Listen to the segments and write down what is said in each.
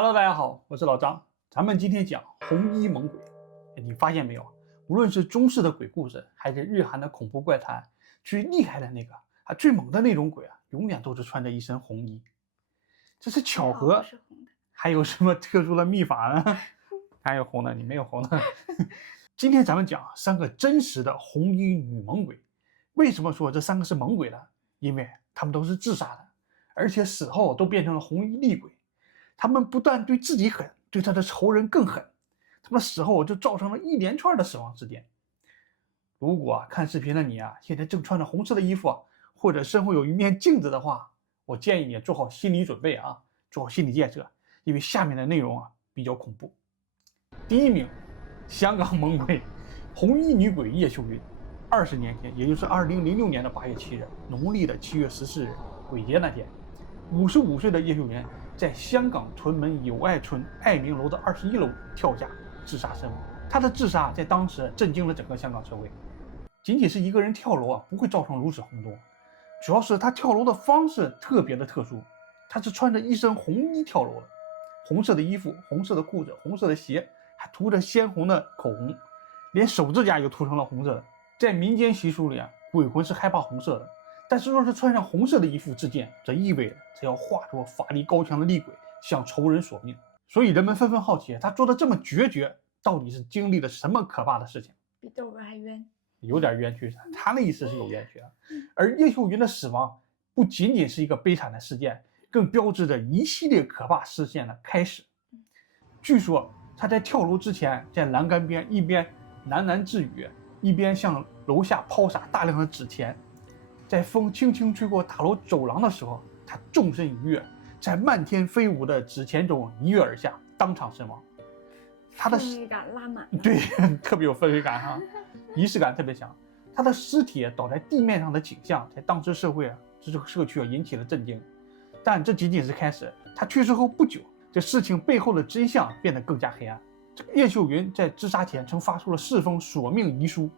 Hello， 大家好，我是老张。咱们今天讲红衣猛鬼。你发现没有？无论是中式的鬼故事，还是日韩的恐怖怪谈，最厉害的那个最猛的那种鬼永远都是穿着一身红衣。这是巧合，还有什么特殊的秘法呢？还有红的，你没有红的。今天咱们讲3个真实的红衣女猛鬼。为什么说这3个是猛鬼呢？因为他们都是自杀的，而且死后都变成了红衣厉鬼。他们不但对自己狠，对他的仇人更狠。他们死后就造成了一连串的死亡事件。如果看视频的你现在正穿着红色的衣服，或者身后有一面镜子的话，我建议你做好心理准备做好心理建设，因为下面的内容比较恐怖。第1名，香港猛鬼红衣女鬼叶秀云。20年前，也就是2006年的8月7日，农历的7月14日，鬼节那天，55岁的叶秀云在香港屯门友爱村爱民楼的21楼跳下自杀身亡。他的自杀在当时震惊了整个香港社会。仅仅是一个人跳楼不会造成如此轰动，主要是他跳楼的方式特别的特殊。他是穿着一身红衣跳楼的，红色的衣服，红色的裤子，红色的鞋，还涂着鲜红的口红，连手指甲也涂成了红色的。在民间习俗里鬼魂是害怕红色的，但是若是穿上红色的衣服自荐，这意味着只要化作法力高强的厉鬼向仇人索命。所以人们纷纷好奇，他做的这么决绝，到底是经历了什么可怕的事情？比豆瓣还冤，有点冤屈，他的意思是有冤屈而叶秀云的死亡不仅仅是一个悲惨的事件，更标志着一系列可怕事件的开始。据说他在跳楼之前，在栏杆边一边喃喃自语，一边向楼下抛洒大量的纸钱。在风轻轻吹过大楼走廊的时候，他纵身一跃，在漫天飞舞的纸钱中一跃而下，当场身亡。他的氛围感拉满，对，特别有氛围感仪式感特别强。他的尸体倒在地面上的景象，在当时社会这个社区引起了震惊。但这仅仅是开始，他去世后不久，这事情背后的真相变得更加黑暗。这个叶秀云在自杀前曾发出了4封索命遗书，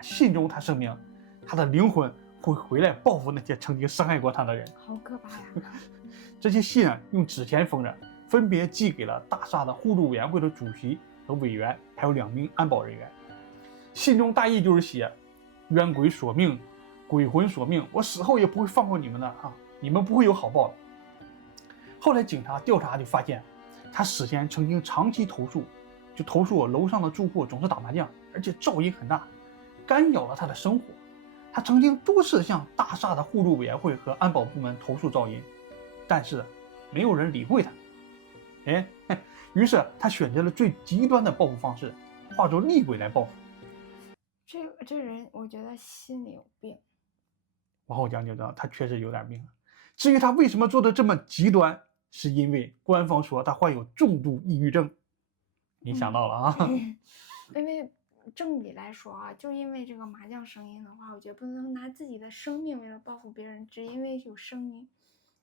信中他声明，他的灵魂会回来报复那些曾经伤害过他的人。好可怕呀！这些信用纸钱封着，分别寄给了大厦的互助委员会的主席和委员，还有2名安保人员。信中大意就是写，冤鬼索命，鬼魂索命，我死后也不会放过你们的你们不会有好报的。后来警察调查就发现，他死前曾经长期投诉楼上的住户总是打麻将，而且噪音很大，干扰了他的生活。他曾经多次向大厦的互助委员会和安保部门投诉噪音，但是没有人理会他。于是他选择了最极端的报复方式，化作厉鬼来报复。这人我觉得心里有病。往后讲就知道他确实有点病。至于他为什么做的这么极端，是因为官方说他患有重度抑郁症。你想到了因为正理来说就因为这个麻将声音的话，我觉得不能拿自己的生命为了报复别人，只因为有声音，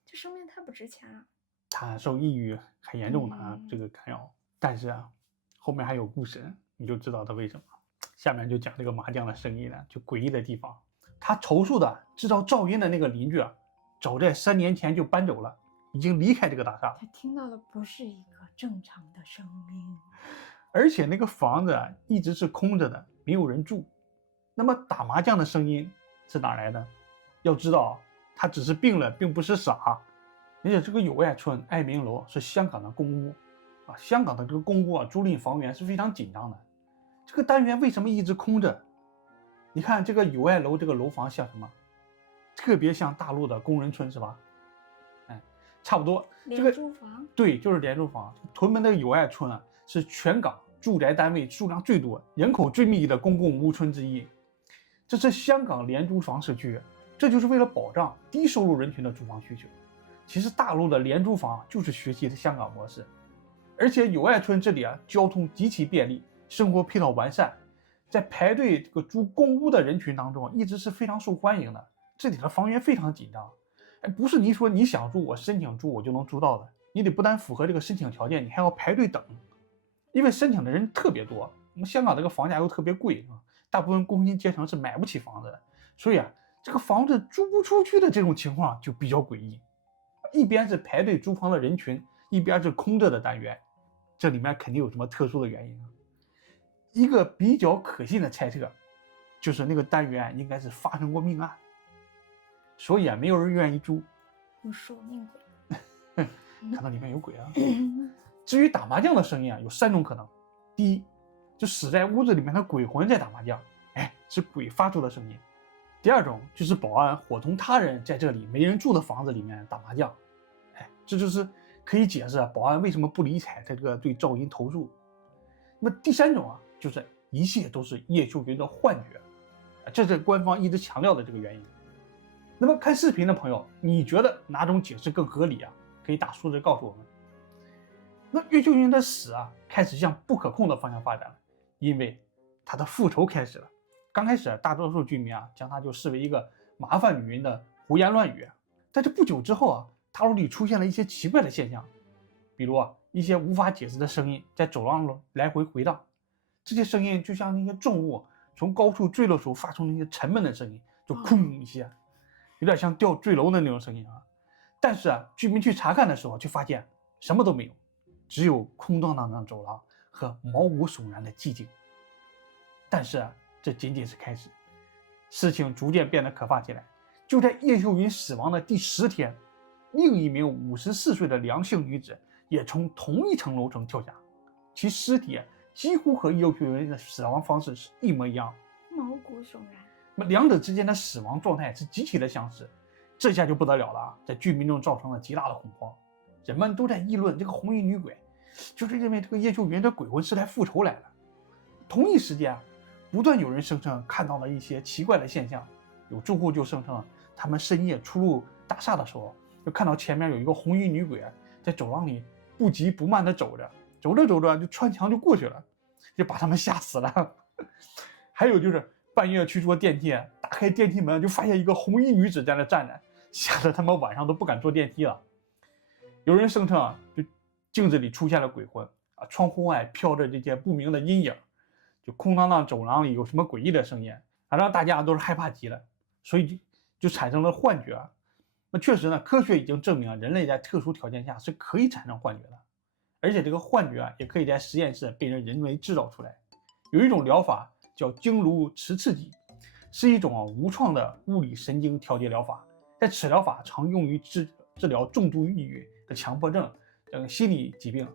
这生命太不值钱了。他受抑郁很严重的这个干扰。但是后面还有故事，你就知道他为什么。下面就讲这个麻将的声音就诡异的地方。他投诉的制造噪音的那个邻居早在3年前就搬走了，已经离开这个大厦。他听到的不是一个正常的声音，而且那个房子一直是空着的，没有人住。那么打麻将的声音是哪来的？要知道他只是病了，并不是傻。而且这个友爱村爱民楼是香港的公屋香港的这个公屋租赁房源是非常紧张的。这个单元为什么一直空着？你看这个友爱楼这个楼房像什么？特别像大陆的工人村是吧？差不多。廉租房。对，就是廉租房。屯门的友爱村是全港住宅单位数量最多、人口最密集的公共屋村之一。这是香港廉租房社区，这就是为了保障低收入人群的住房需求。其实大陆的廉租房就是学习的香港模式。而且友爱村这里交通极其便利，生活配套完善，在排队这个租公屋的人群当中一直是非常受欢迎的。这里的房源非常紧张，不是你说你想住我申请住我就能租到的，你得不但符合这个申请条件，你还要排队等，因为申请的人特别多。我们香港这个房价又特别贵大部分工薪阶层是买不起房子的，所以这个房子租不出去的这种情况就比较诡异。一边是排队租房的人群一边是空着的单元，这里面肯定有什么特殊的原因啊。一个比较可信的猜测，就是那个单元应该是发生过命案，所以没有人愿意住。有索命鬼。看到里面有鬼啊。至于打麻将的声音有3种可能。第一，就死在屋子里面的鬼魂在打麻将，是鬼发出的声音。第二种就是保安伙同他人在这里没人住的房子里面打麻将，这就是可以解释保安为什么不理睬这个对噪音投诉。那么第3种就是一切都是叶秀云的幻觉，这是官方一直强调的这个原因。那么看视频的朋友，你觉得哪种解释更合理可以打数字告诉我们。那叶秀云的死开始向不可控的方向发展了，因为她的复仇开始了。刚开始大多数居民将她就视为一个麻烦女人的胡言乱语，但是不久之后大楼里出现了一些奇怪的现象，比如一些无法解释的声音在走廊中来回回荡，这些声音就像那些重物从高处坠落时候发出那些沉闷的声音，就空一些，有点像掉坠楼的那种声音但是居民去查看的时候，却发现什么都没有，只有空荡荡的走廊和毛骨悚然的寂静。但是这仅仅是开始，事情逐渐变得可怕起来。就在叶秀云死亡的第10天，另一名54岁的梁姓女子也从同一层楼层跳下，其尸体几乎和叶秀云的死亡方式是一模一样，毛骨悚然。那么两者之间的死亡状态是极其的相似，这下就不得了了在居民中造成了极大的恐慌。人们都在议论这个红衣女鬼，就是因为这个叶秀云的鬼魂是来复仇来了。同一时间，不断有人声称看到了一些奇怪的现象，有住户就声称他们深夜出入大厦的时候，就看到前面有一个红衣女鬼在走廊里不急不慢地走着，走着走着就穿墙就过去了，就把他们吓死了。还有就是半夜去坐电梯，打开电梯门就发现一个红衣女子在那站着，吓得他们晚上都不敢坐电梯了。有人声称就镜子里出现了鬼魂窗户外飘着这些不明的阴影，就空荡荡走廊里有什么诡异的声音让大家都是害怕极了，所以就产生了幻觉那确实呢，科学已经证明人类在特殊条件下是可以产生幻觉的，而且这个幻觉也可以在实验室被人为制造出来。有一种疗法叫经颅磁刺激，是一种无创的物理神经调节疗法，在此疗法常用于治疗重度抑郁的强迫症等心理疾病。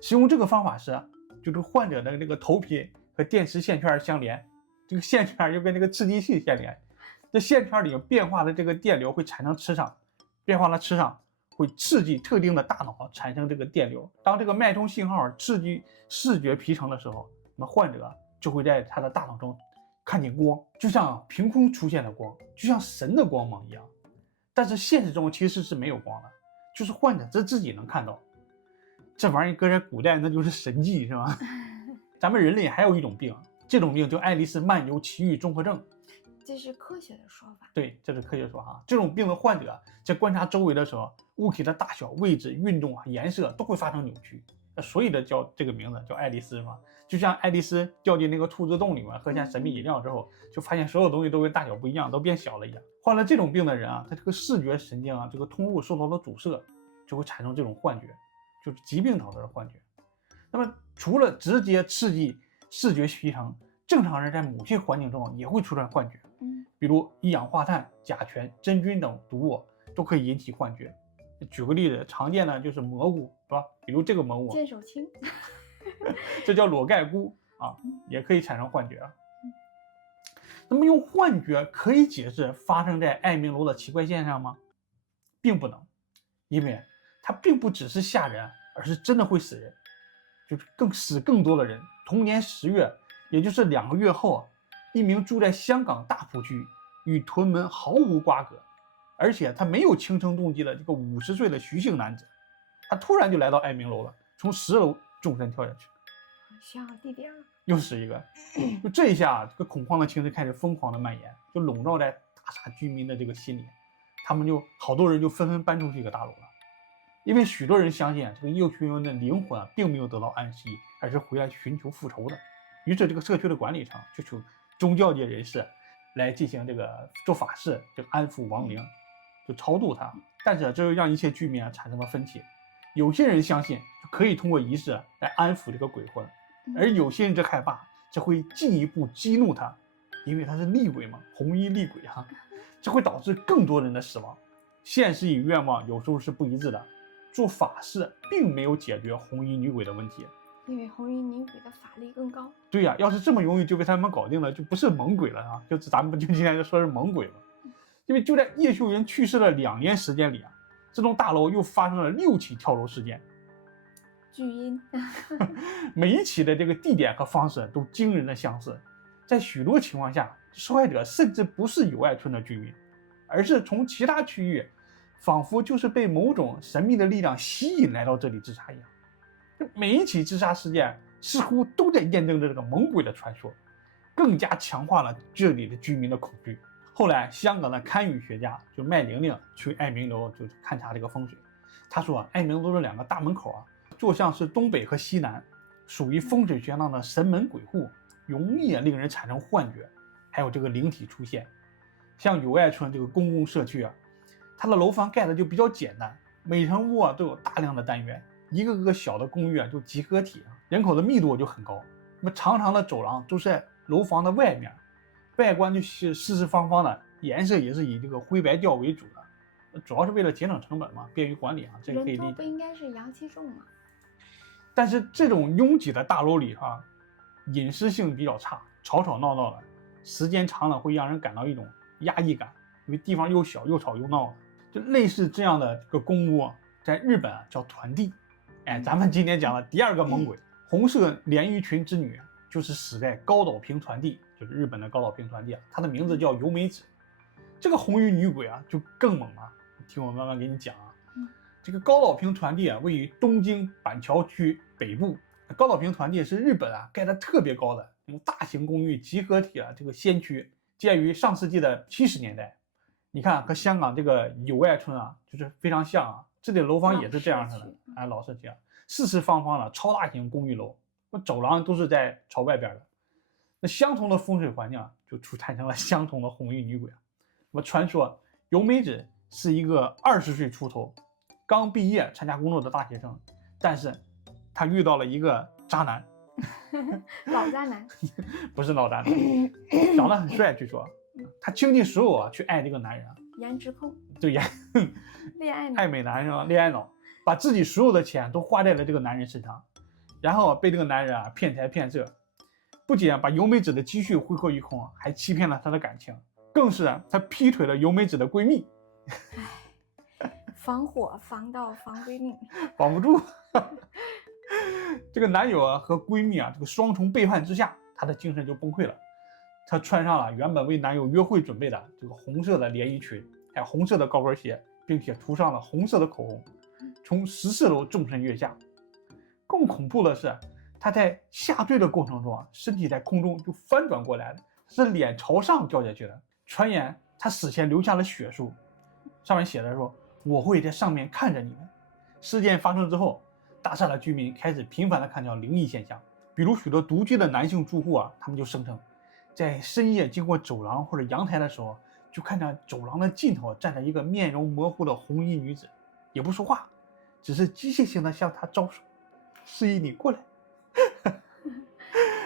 使用这个方法时，就是患者的这个头皮和电磁线圈相连，这个线圈又跟这个刺激器相连，这线圈里变化的这个电流会产生磁场，变化的磁场会刺激特定的大脑产生这个电流。当这个脉冲信号刺激视觉皮层的时候，那么患者就会在他的大脑中看见光，就像凭空出现的光，就像神的光芒一样。但是现实中其实是没有光的，就是患者自己能看到。这玩意儿搁在古代那就是神迹，是吧？咱们人类还有一种病，这种病叫爱丽丝漫游奇遇综合症，这是科学的说法。对，这是科学说法。这种病的患者在观察周围的时候，物体的大小、位置、运动颜色都会发生扭曲，所以叫这个名字叫爱丽丝嘛。就像爱丽丝掉进那个兔子洞里面，喝下神秘饮料之后，就发现所有东西都跟大小不一样，都变小了一样。患了这种病的人他这个视觉神经这个通路受到了阻塞，就会产生这种幻觉，就是疾病导致的幻觉。那么除了直接刺激视觉皮层，正常人在某些环境中也会出现幻觉，比如一氧化碳、甲醛、真菌等毒物都可以引起幻觉。举个例子，常见的就是蘑菇，是吧？比如这个蘑菇，剑手青，这叫裸盖菇也可以产生幻觉那么用幻觉可以解释发生在爱明楼的奇怪现象吗？并不能，因为它并不只是吓人，而是真的会死人，就是死更多的人。同年10月，也就是2个月后一名住在香港大埔区与屯门毫无瓜葛，而且他没有轻生动机的这个50岁的徐姓男子，他突然就来到爱明楼了，从10楼纵身跳下去。小弟弟又是一个，就这一下，这个恐慌的情绪开始疯狂的蔓延，就笼罩在大厦居民的这个心里。他们就好多人就纷纷搬出这个大楼了，因为许多人相信这个叶秀云的灵魂并没有得到安息，而是回来寻求复仇的。于是这个社区的管理层就请宗教界人士来进行这个做法事，就安抚亡灵，就超度他。但是这又让一些居民产生了分歧。有些人相信可以通过仪式来安抚这个鬼魂，而有些人则害怕这会进一步激怒他，因为他是厉鬼嘛，红衣厉鬼啊，这会导致更多人的死亡。现实与愿望有时候是不一致的，做法事并没有解决红衣女鬼的问题，因为红衣女鬼的法力更高。对呀，要是这么容易就被他们搞定了，就不是猛鬼了啊，咱们就今天就说是猛鬼了。因为就在叶秀云去世的2年时间里啊，这栋大楼又发生了6起跳楼事件，巨阴。每一起的这个地点和方式都惊人的相似。在许多情况下，受害者甚至不是友爱村的居民，而是从其他区域，仿佛就是被某种神秘的力量吸引来到这里自杀一样。每一起自杀事件似乎都在验证着这个猛鬼的传说，更加强化了这里的居民的恐惧。后来，香港的堪舆学家就麦玲玲去爱民楼就勘察这个风水，他说爱民楼的2个大门口啊，坐向是东北和西南，属于风水学上的神门鬼户，容易令人产生幻觉，还有这个灵体出现。像友爱村这个公共社区啊，它的楼房盖的就比较简单，每层屋啊都有大量的单元，一个个小的公寓啊就集合体啊，人口的密度就很高。那么长长的走廊都是在楼房的外面，外观就是四四方方的，颜色也是以这个灰白调为主的，主要是为了节省成本嘛，便于管理啊，这个可以理解。人多不应该是阳气重吗？但是这种拥挤的大楼里啊，隐私性比较差，吵吵闹闹的，时间长了会让人感到一种压抑感，因为地方又小又吵又闹的。就类似这样的这个公屋，在日本啊叫团地。哎，咱们今天讲的第2个猛鬼，红色连衣裙之女，就是死在高岛平团地，就是日本的高岛平团地啊，它的名字叫由美子。这个红衣女鬼啊就更猛了，听我慢慢给你讲啊。这个高岛平团地啊，位于东京板桥区北部。高岛平团地是日本啊盖得特别高的用大型公寓集合体啊这个先驱，建于上世纪的70年代。你看和香港这个友爱村啊就是非常像啊，这里楼房也是这样式的，哎，老社区啊，四四方方的超大型公寓楼，走廊都是在朝外边的。那相同的风水环境啊，就产生了相同的红衣女鬼啊。那么传说由美子是一个20岁出头刚毕业参加工作的大学生，但是他遇到了一个渣男。老渣男。不是老渣男，长得很帅，据说他倾尽所有啊去爱这个男人啊，颜值控。对呀，恋爱脑。爱美男是吧？恋爱脑，把自己所有的钱都花在了这个男人身上，然后被这个男人啊骗财骗色，不仅把由美子的积蓄挥霍一空，还欺骗了她的感情，更是他劈腿了由美子的闺蜜。防火防盗防闺蜜，防不住。这个男友啊和闺蜜啊这个双重背叛之下，她的精神就崩溃了。她穿上了原本为男友约会准备的这个红色的连衣裙，还有红色的高跟鞋，并且涂上了红色的口红，从14楼纵身跃下。更恐怖的是，她在下坠的过程中啊，身体在空中就翻转过来了，是脸朝上掉下去的。传言她死前留下了血书，上面写着说：“我会在上面看着你们。”事件发生之后，大厦的居民开始频繁地看到灵异现象，比如许多独居的男性住户啊，他们就声称，在深夜经过走廊或者阳台的时候，就看到走廊的尽头站着一个面容模糊的红衣女子，也不说话，只是机械性地向他招手，示意你过来。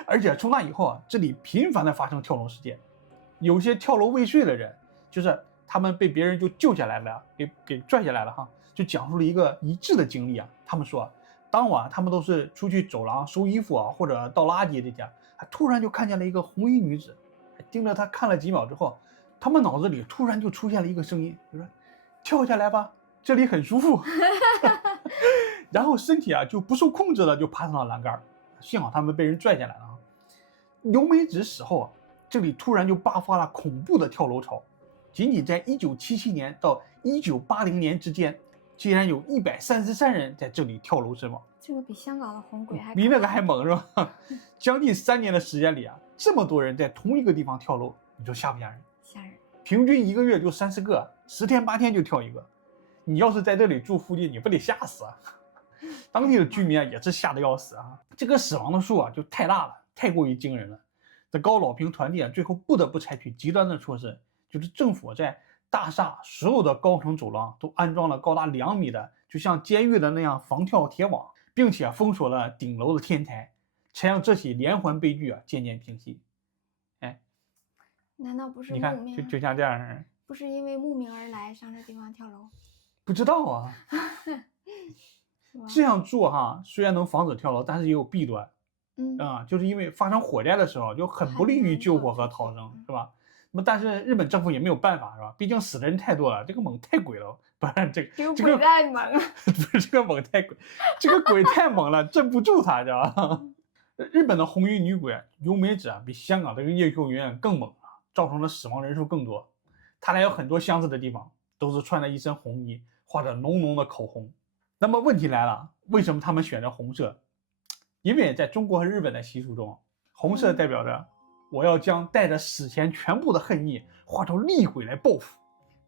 而且从那以后啊，这里频繁地发生跳楼事件，有些跳楼未遂的人，就是他们被别人就救下来了，给拽下来了哈，就讲述了一个一致的经历啊。他们说，当晚他们都是出去走廊收衣服啊，或者倒垃圾这些，突然就看见了一个红衣女子，盯着他看了几秒之后，他们脑子里突然就出现了一个声音，就说：“跳下来吧，这里很舒服。”然后身体啊就不受控制的就爬上了栏杆，幸好他们被人拽下来了啊。由美子死后啊，这里突然就爆发了恐怖的跳楼潮。仅仅在1977年到1980年之间，竟然有133人在这里跳楼身亡。这个比香港的红鬼还比那个还猛是吧？将近3年的时间里啊，这么多人在同一个地方跳楼，你说吓不吓人？吓人。平均1个月就30个，10天8天就跳一个。你要是在这里住附近，你不得吓死啊？当地的居民啊也是吓得要死啊！这个死亡的数啊就太大了，太过于惊人了。这高岛平团地啊最后不得不采取极端的措施，就是政府在大厦所有的高层走廊都安装了高达2米的就像监狱的那样防跳铁网，并且封锁了顶楼的天台，才让这起连环悲剧渐渐平息。哎，难道不是你看，慕名？就像这样，不是因为慕名而来，上这地方跳楼？不知道啊。这样做虽然能防止跳楼，但是也有弊端。就是因为发生火灾的时候就很不利于救火和逃生，是吧？那么但是日本政府也没有办法，是吧？毕竟死的人太多了，这个猛太鬼了，不是这个鬼太猛了，不是这个猛太鬼，这个鬼太猛了，镇不住他，知道吧？日本的红衣女鬼由美子比香港这个叶秀云更猛，造成的死亡人数更多。她俩有很多相似的地方，都是穿着一身红衣，画着浓浓的口红。那么问题来了，为什么他们选择红色？因为在中国和日本的习俗中，红色代表着我要将带着死前全部的恨意化成厉鬼来报复。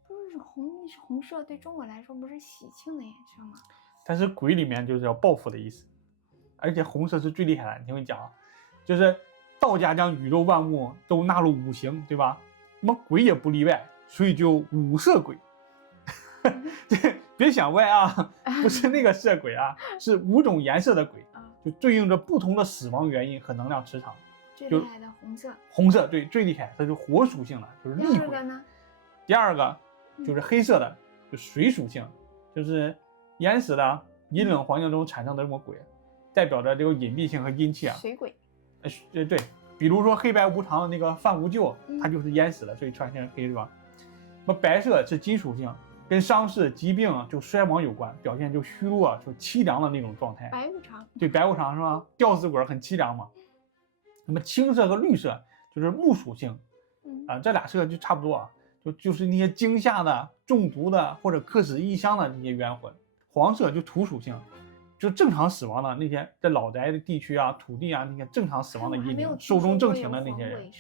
不是红色，对中国来说不是喜庆的颜色吗？但是鬼里面就是要报复的意思，而且红色是最厉害的。你听我讲，就是道家将宇宙万物都纳入五行，对吧？那么鬼也不例外，所以就五色鬼。对，别想歪啊，不是那个色鬼是5种颜色的鬼，就对应着不同的死亡原因和能量磁场。最厉害的红色，红色对最厉害，它是火属性的，就是厉鬼。第二个就是黑色的，就水属性，就是淹死的阴冷环境中产生的这么鬼，代表着这个隐蔽性和阴气水鬼。对，比如说黑白无常的那个范无救，他就是淹死了，所以穿成黑，是吧？那么白色是金属性，跟伤势、疾病就衰亡有关，表现就虚弱、就凄凉的那种状态。白无常，对，白无常是吧？吊死鬼很凄凉嘛。那么青色和绿色就是木属性，这俩色就差不多就是那些惊吓的、中毒的或者客死异乡的这些冤魂。黄色就土属性，就正常死亡的那些在老宅的地区土地那些正常死亡的阴灵，寿终正寝的那些人，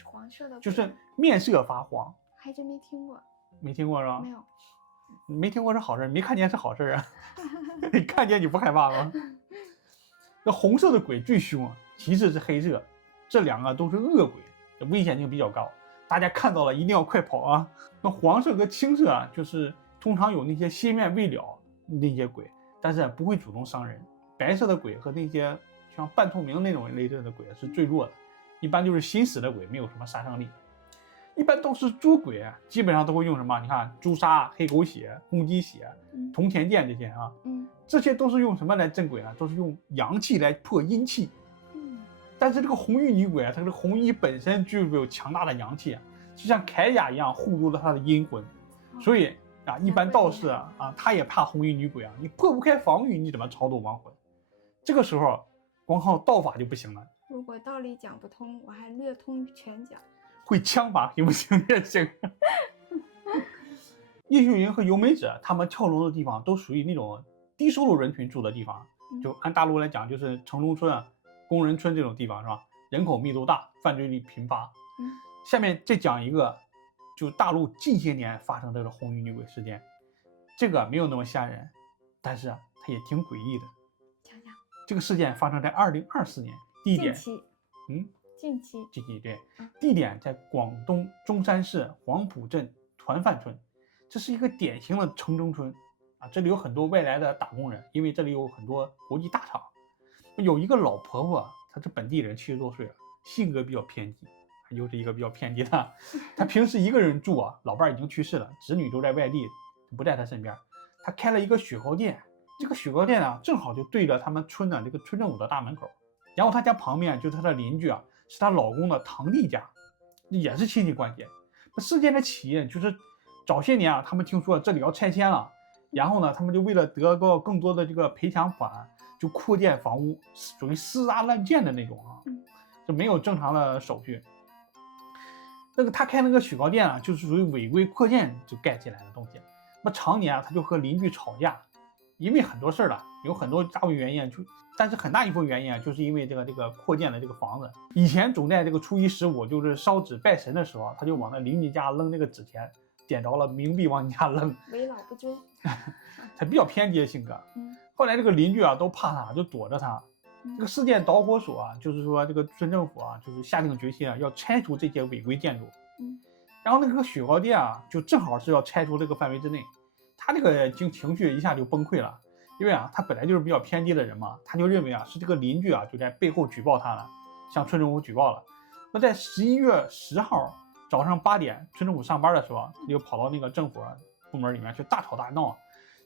就是面色发黄。还真没听过。没听过是吧？没有。没听过是好事，没看见是好事啊。你看见你不害怕吗？那红色的鬼最凶，其次是黑色，这两个都是恶鬼，危险性比较高，大家看到了一定要快跑那黄色和青色就是通常有那些心愿未了那些鬼，但是不会主动伤人。白色的鬼和那些像半透明那种类似的鬼是最弱的，一般就是心死的鬼，没有什么杀伤力。一般都是猪鬼基本上都会用什么？你看朱砂、黑狗血、公鸡血、铜钱剑这些这些都是用什么来镇鬼呢？都是用阳气来破阴气。但是这个红衣女鬼它这个红衣本身就有强大的阳气，就像铠甲一样护住了她的阴魂，所以一般道士他也怕红衣女鬼你破不开防御，你怎么超度亡魂？这个时候光靠道法就不行了。如果道理讲不通，我还略通拳脚。会枪法行不行？也行。叶秀云和由美子他们跳楼的地方都属于那种低收入人群住的地方，就按大陆来讲，就是城中村工人村这种地方，是吧？人口密度大，犯罪率频发。下面再讲一个，就大陆近些年发生这个红衣女鬼事件，这个没有那么吓人，但是它也挺诡异的。讲讲。这个事件发生在2024年，地点近期对，地点在广东中山市黄埔镇团饭村，这是一个典型的城中村这里有很多外来的打工人，因为这里有很多国际大厂。有一个老婆婆，她是本地人，70多岁了，性格比较偏激，又是一个比较偏激的。她平时一个人住老伴已经去世了，子女都在外地，不在她身边。她开了一个雪糕店，这个雪糕店正好就对着他们村的这个村政府的大门口。然后她家旁边就是她的邻居是她老公的堂弟家，也是亲戚关系。事件的起因就是早些年他们听说这里要拆迁了，然后呢，他们就为了得到更多的这个赔偿款，就扩建房屋，属于私搭乱建的那种就没有正常的手续。那个他开那个雪糕店就是属于违规扩建就盖起来的东西。那么常年他就和邻居吵架，因为很多事了，有很多大部分原因但是很大一部分原因就是因为这个扩建的这个房子，以前总在这个初一十五就是烧纸拜神的时候，他就往那邻居家扔那个纸钱，点着了冥币往你家扔，为老不尊。他比较偏激的性格。后来这个邻居都怕他，就躲着他。这个事件导火索就是说这个村政府就是下定决心要拆除这些违规建筑。然后那个雪糕店就正好是要拆除这个范围之内，他这个情绪一下就崩溃了，因为啊，他本来就是比较偏激的人嘛，他就认为啊是这个邻居啊就在背后举报他了，向村政府举报了。那在11月10号早上8点，村政府上班的时候，他就跑到那个政府部门里面去大吵大闹。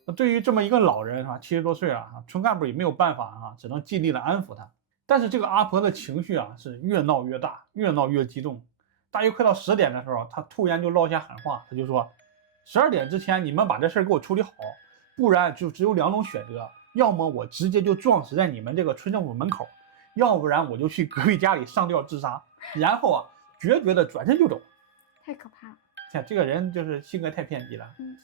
那对于这么一个老人啊，70多岁了啊，村干部也没有办法啊，只能尽力的安抚他。但是这个阿婆的情绪啊是越闹越大，越闹越激动。大约快到10点的时候，他突然就落下狠话，他就说：“12点之前你们把这事儿给我处理好，不然就只有2种选择，要么我直接就撞死在你们这个村政府门口，要不然我就去隔壁家里上吊自杀，然后啊决绝的转身就走。”太可怕了。像这个人就是性格太偏激了。嗯，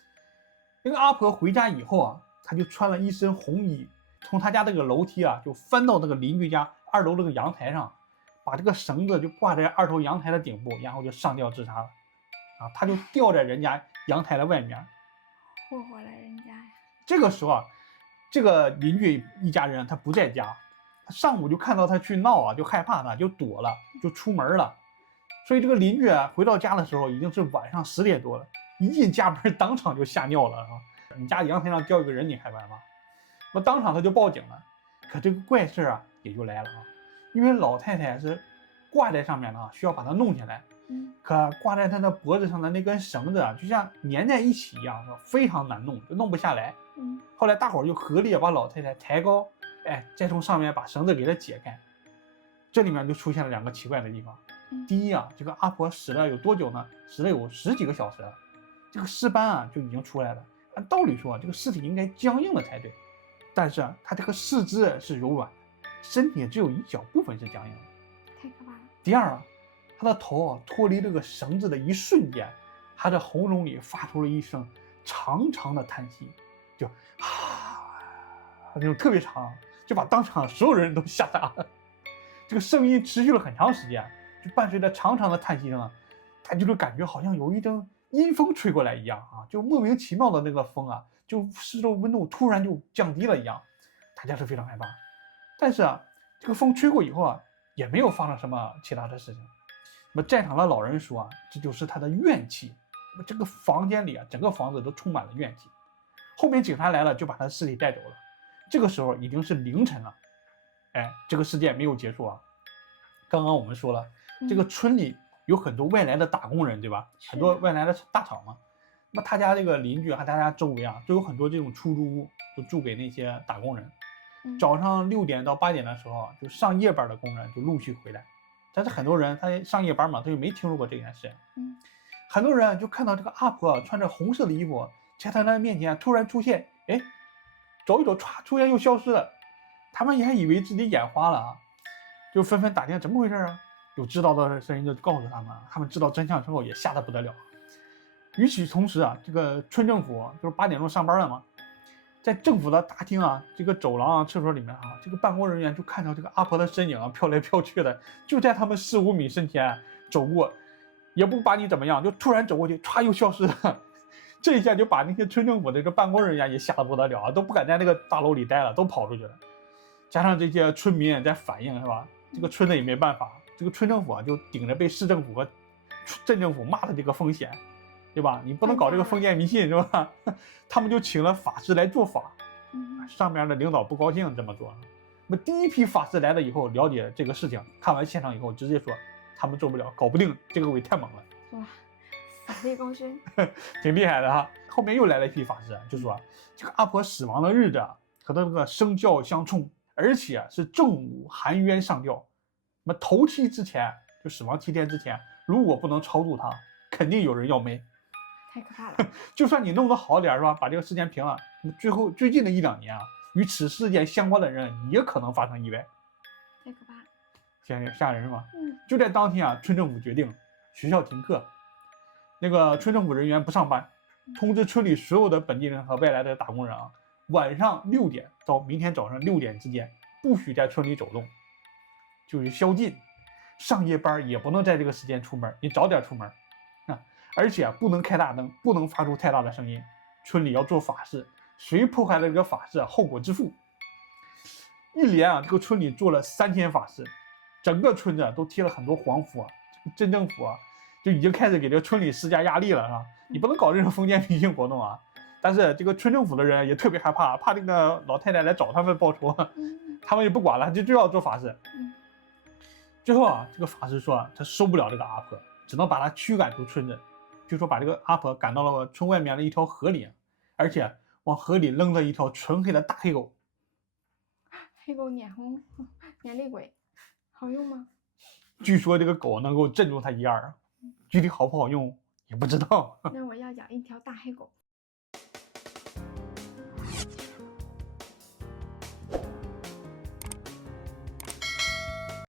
那个阿婆回家以后啊，她就穿了一身红衣，从她家这个楼梯啊，就翻到那个邻居家2楼这个阳台上，把这个绳子就挂在2头阳台的顶部，然后就上吊自杀了。啊，她就吊在人家阳台的外面，祸祸来人家呀。这个时候啊，这个邻居一家人他不在家，他上午就看到他去闹啊，就害怕他，就躲了，就出门了。所以这个邻居啊，回到家的时候已经是晚上10点多了，一进家门当场就吓尿了啊！你家阳台上吊一个人，你害怕吗？那当场他就报警了。可这个怪事啊也就来了啊，因为老太太是挂在上面的啊，需要把它弄下来。可挂在她的脖子上的那根绳子啊，就像粘在一起一样，非常难弄，就弄不下来。后来大伙儿就合力把老太太抬高，哎，再从上面把绳子给她解开。这里面就出现了2个奇怪的地方。第一啊，这个阿婆死了有多久呢？死了有10几个小时了，这个尸斑啊就已经出来了。按道理说，这个尸体应该僵硬了才对，但是啊，她这个四肢是柔软的，身体只有一小部分是僵硬的，太可怕了。第二啊，她的头啊脱离这个绳子的一瞬间，她的喉咙里发出了一声长长的叹息，就那种特别长，就把当场所有人都吓傻了。这个声音持续了很长时间，就伴随着长长的叹息声啊，他就是感觉好像有一阵阴风吹过来一样啊，就莫名其妙的那个风啊，就四周温度突然就降低了一样，大家是非常害怕。但是啊，这个风吹过以后啊，也没有发生什么其他的事情。那么在场的老人说啊，这就是他的怨气。那么这个房间里啊，整个房子都充满了怨气。后面警察来了，就把他的尸体带走了。这个时候已经是凌晨了。哎，这个事件没有结束啊。刚刚我们说了，这个村里有很多外来的打工人，对吧？很多外来的大厂嘛。那么他家这个邻居和他家周围啊，都有很多这种出租屋，就租给那些打工人。早上6点到8点的时候，就上夜班的工人就陆续回来。但是很多人他上夜班嘛，他就没听说过这件事。很多人就看到这个阿婆穿着红色的衣服，在他的面前突然出现，哎，走一走，歘，突然又消失了。他们也还以为自己眼花了啊，就纷纷打听怎么回事啊。有知道的人就告诉他们，他们知道真相之后也吓得不得了。与此同时啊，这个村政府就是8点钟上班了嘛，在政府的大厅啊，这个走廊啊、厕所里面啊，这个办公人员就看到这个阿婆的身影啊，飘来飘去的，就在他们4、5米身前走过，也不把你怎么样，就突然走过去，歘又消失了。这一下就把那些村政府的这个办公人员也吓得不得了啊，都不敢在那个大楼里待了，都跑出去了。加上这些村民在反映，是吧？这个村子也没办法，这个村政府啊就顶着被市政府和镇政府骂的这个风险，对吧？你不能搞这个封建迷信，是吧？他们就请了法师来做法，上面的领导不高兴这么做。那么第一批法师来了以后，了解这个事情，看完现场以后，直接说他们做不了，搞不定，这个鬼太猛了。哇，法力高深，挺厉害的哈。后面又来了一批法师，就说这个阿婆死亡的日子和他这个生肖相冲。而且是正午含冤上吊，那么头七之前，就死亡7天之前，如果不能超度他，肯定有人要没。太可怕了。就算你弄得好点，是吧？把这个事件平了，最近的1、2年啊，与此事件相关的人也可能发生意外。太可怕了，吓人是吧？就在当天啊，村政府决定学校停课，那个村政府人员不上班，通知村里所有的本地人和外来的打工人啊。晚上6点到明天早上6点之间，不许在村里走动，就是宵禁。上夜班也不能在这个时间出门，你早点出门啊！而且不能开大灯，不能发出太大的声音。村里要做法事，谁破坏了这个法事，后果自负。一连啊，这个村里做了3天法事，整个村子都贴了很多黄符啊。这个镇政府啊，就已经开始给这个村里施加压力了，是吧？你不能搞这种封建迷信活动啊！但是这个村政府的人也特别害怕，怕那个老太太来找他们报仇，他们也不管了，就要做法事。最后啊，这个法师说他受不了这个阿婆，只能把她驱赶出村子，就说把这个阿婆赶到了村外面的一条河里，而且往河里扔了一条纯黑的大黑狗。黑狗撵厉鬼，好用吗？据说这个狗能够镇住他一二，具体好不好用也不知道。那我要养一条大黑狗。